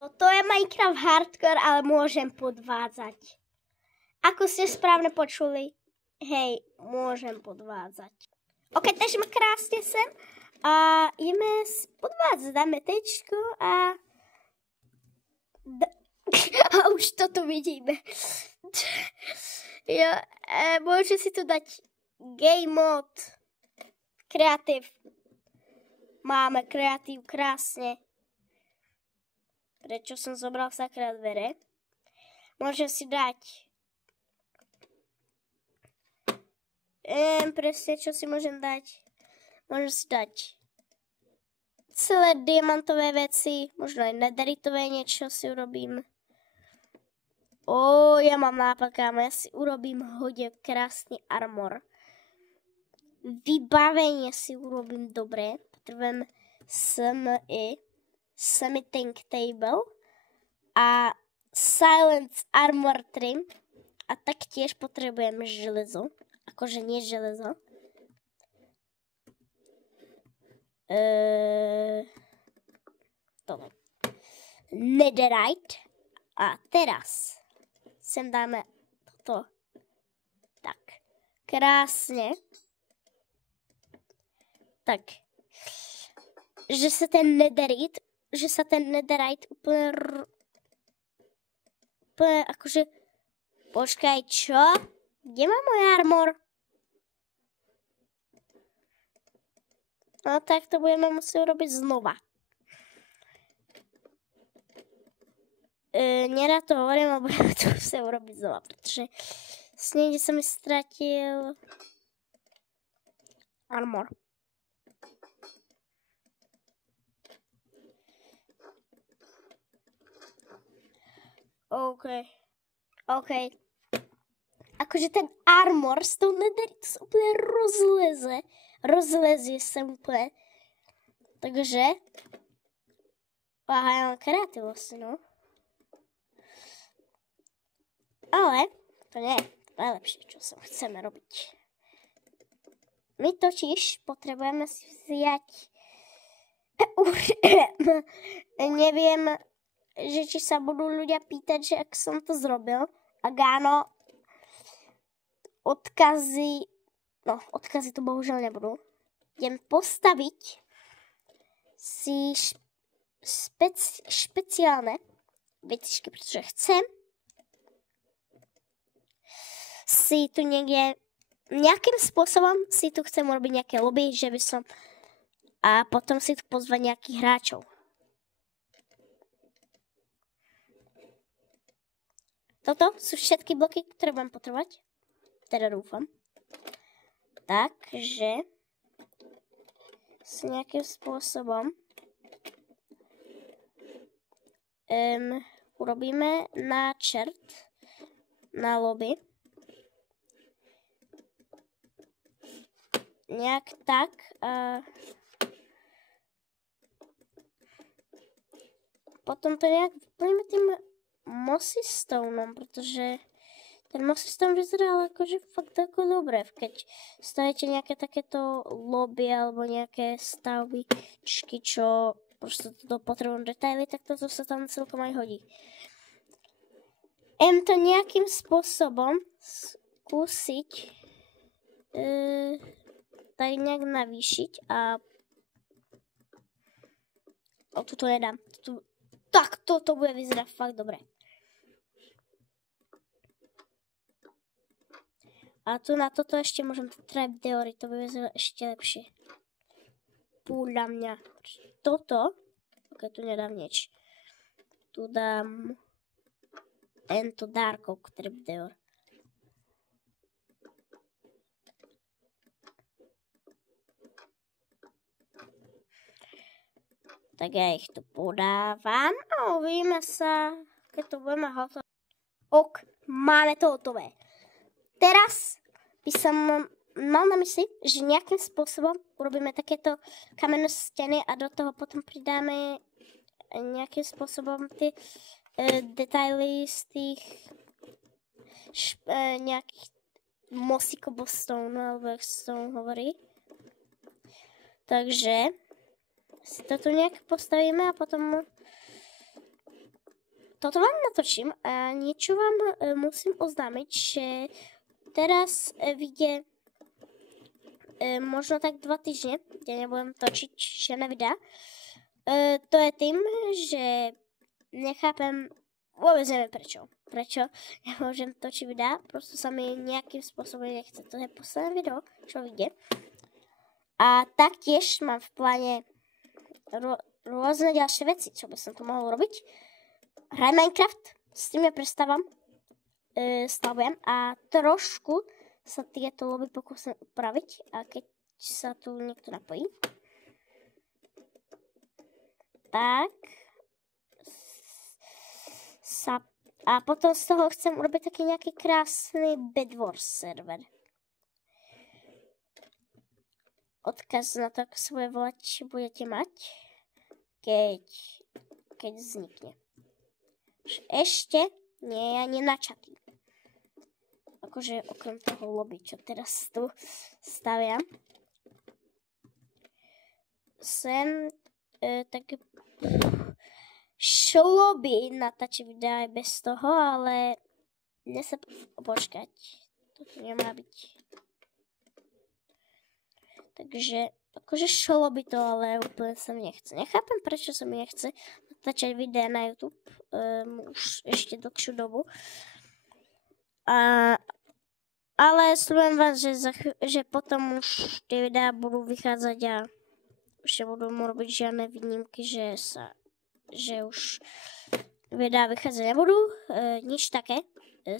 To je Minecraft hardcore, ale môžem podvádzať. Ako ste správne počuli, hej, môžem podvádzať. Ok, takže ma krásne sem a ideme podvádzať, dáme tečko a... a už toto vidíme. Jo, môžem si tu dať game mode, kreatív. Máme kreatív krásne. Prečo som zobral sakra dvere? Môžem si dať... presne, čo si môžem dať? Môžem si dať celé diamantové veci, možno aj nederitové niečo si urobím. Ja mám nápad, kámo, ja si urobím hodne krásny armor. Vybavenie si urobím dobre. Potrebujem Smithing Table a Silence Armor Trim a taktiež potrebujem železo, akože nie železo. Toto. Netherite a teraz sem dáme toto tak krásne tak, že sa ten netherite úplne akože... Počkaj, čo? Kde má môj armor? No tak to budeme musieť urobiť znova. Nerad to hovorím, ale budeme to musieť urobiť znova, pretože niekde sa mi stratil armor. OK. Akože ten armor z toho netheritu sa úplne rozlezie sa úplne. Takže ja mám kreativosť, no. Ale to nie je to najlepšie, čo sa chceme robiť. My totiž potrebujeme si vziať neviem, že či sa budú ľudia pýtať, že ak som to zrobil. Ak áno, odkazy tu bohužiaľ nebudú. Idem postaviť si špeciálne vecičky, pretože chcem si tu nejakým spôsobom si tu chcem urobiť nejaké lobby, že by som a potom si tu pozvať nejakých hráčov. Toto sú všetky bloky, ktoré budem potrebovať. Teda dúfam. Takže s nejakým spôsobom urobíme náčrt na lobby. Nejak tak. Potom to nejak vyplníme tým mossy stoneom, pretože ten mossy stone vyzerá akože fakt ako dobre. Keď stavíte nejaké takéto lobby alebo nejaké stavbičky, čo proste to potrebujú detaily, tak toto sa tam celkom aj hodí. To nejakým spôsobom skúsiť tak nejak navýšiť a tuto nedám. Tak toto bude vyzerať fakt dobre. A tu na toto ešte môžem trapdoory, to bude vyzerať ešte lepšie. Podľa mňa. Toto, ok, tu nedám nič. Tu dám tento dark oak trapdoor. Tak ja ich tu podávam a uvidíme sa, keď to budeme hotové. Ok, máme to hotové. Teraz by som mal na mysli, že nejakým spôsobom urobíme takéto kamenné steny a do toho potom pridáme nejakým spôsobom tie detaily z tých nejakých mossy cobblestone, alebo jak sa to hovorí. Takže si to tu nejak postavíme a potom toto vám natočím a niečo vám musím oznámiť, že teraz vyjde možno tak 2 týždne, kde nebudem točiť žiadne videa. To je tým, že nechápem, vôbec neviem prečo. Prečo nemôžem točiť videa, prosto sa mi nejakým spôsobom nechce. To je posledné video, čo vyjde. A taktiež mám v pláne rôzne ďalšie veci, čo by som tu mohol robiť. Hraj Minecraft, s tým ja prestávam, stavujem a trošku sa tieto lobby pokúsim upraviť a keď sa tu niekto napojí. Tak. A potom z toho chcem urobiť taký nejaký krásny Bedwars server. Odkaz na to, ako sa bude volať, budete mať, keď vznikne. Ešte nie je ani načatý. Akože okrem toho lobby, čo teraz tu staviam. Sem tak šlo by natáčať videa aj bez toho, ale počkať. Toto nemá byť. Takže, akože šlo by to, ale úplne sa mi nechce. Nechápem, prečo sa mi nechce natáčať videa na YouTube už ešte dlhšiu dobu. Ale sľubujem vás, že potom už tie videá budú vychádzať a už nebudú robiť žiadne výnimky, že už videá vychádzať nebudú. Nič také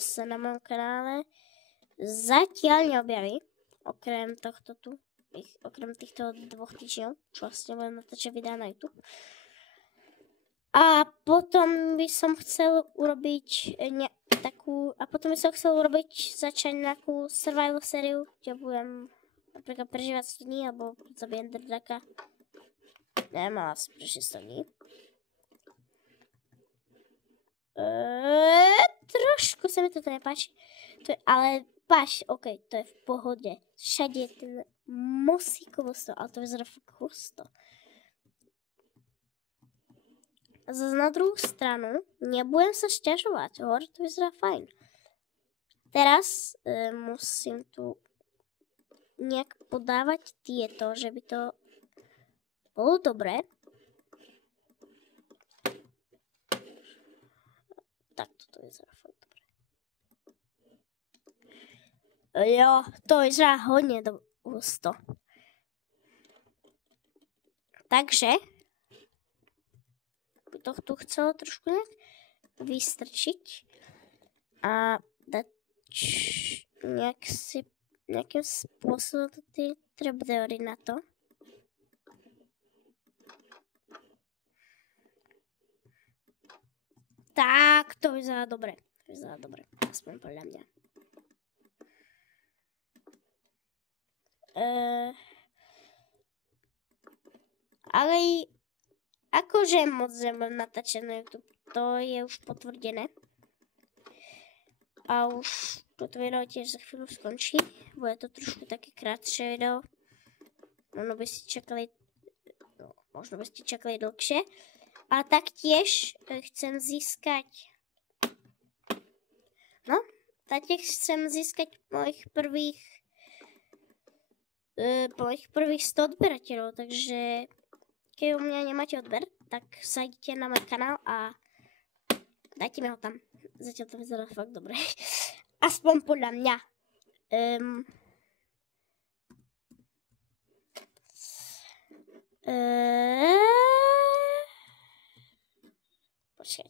sa na mojom kanále zatiaľ neobjaví, okrem týchto 2 týždňov, čo vlastne budem natáčať videá na YouTube. A potom by som chcel urobiť začať nejakú survival sériu, kde budem napríklad prežívať 100 dní, alebo zabijem drdraka. Nemám asi prežiť 100 dní. Trošku sa mi toto nepáči. Ale páči, okej, to je v pohode. Všade je ten mosíkovo sto, ale to vyzerá fakt husto. A zase na druhú stranu nebudem sa sťažovať. Hore to vyzerá fajn. Teraz musím tu nejak podávať tieto, že by to bolo dobré. Tak toto vyzerá fakt dobre. Jo, to vyzerá hodne husto. Takže by to tu chcelo trošku vystrčiť a dať nejakým spôsobom tie trapdoory na to. Tak, to vyzerá dobre. Aspoň podľa mňa. Ale akože moc nebudem natáčať na YouTube, to je už potvrdené. A už toto video tiež za chvíľu skončí. Bude to trošku také krátšie video. Možno by ste čakali dlhšie. A taktiež chcem získať mojich prvých 100 odberateľov, takže keď u mňa nemáte odber, tak sajdite na môj kanál a dajte mi ho tam. Zatiaľ to vyzerá fakt dobre. Aspoň podľa mňa. Počkaj.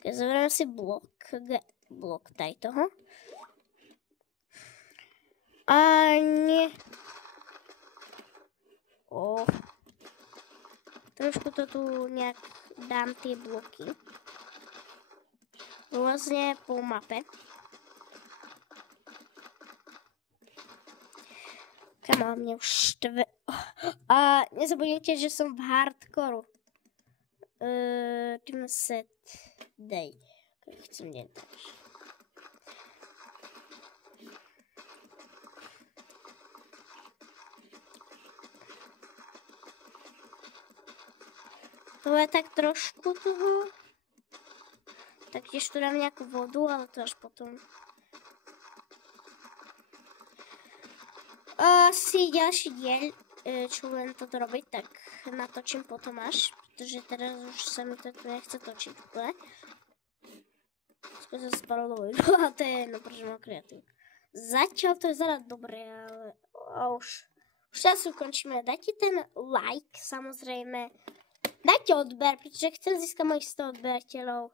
Okay, zoberiem si blok tady toho. A nie. Trošku to tu nejak dám tie bloky. Rôzne po mape. Kamo, mne už A nezabudnite, že som v hardcore. Team set day. Chcem deň tak. To je tak trošku toho. Taktiež tu dám nejakú vodu, ale to až potom. Asi ďalší diel, čo budem toto robiť, tak natočím potom až, pretože teraz už sa mi to nechce točiť úplne. Skôr sa spadlo do videu, a to je jedno, pretože mám kreatív. Zatiaľ to je zara dobré, ale už teraz ukončíme. Dajte ten like, samozrejme. Dajte odber, pretože chcem získať mojich 100 odberateľov.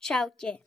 Čaute.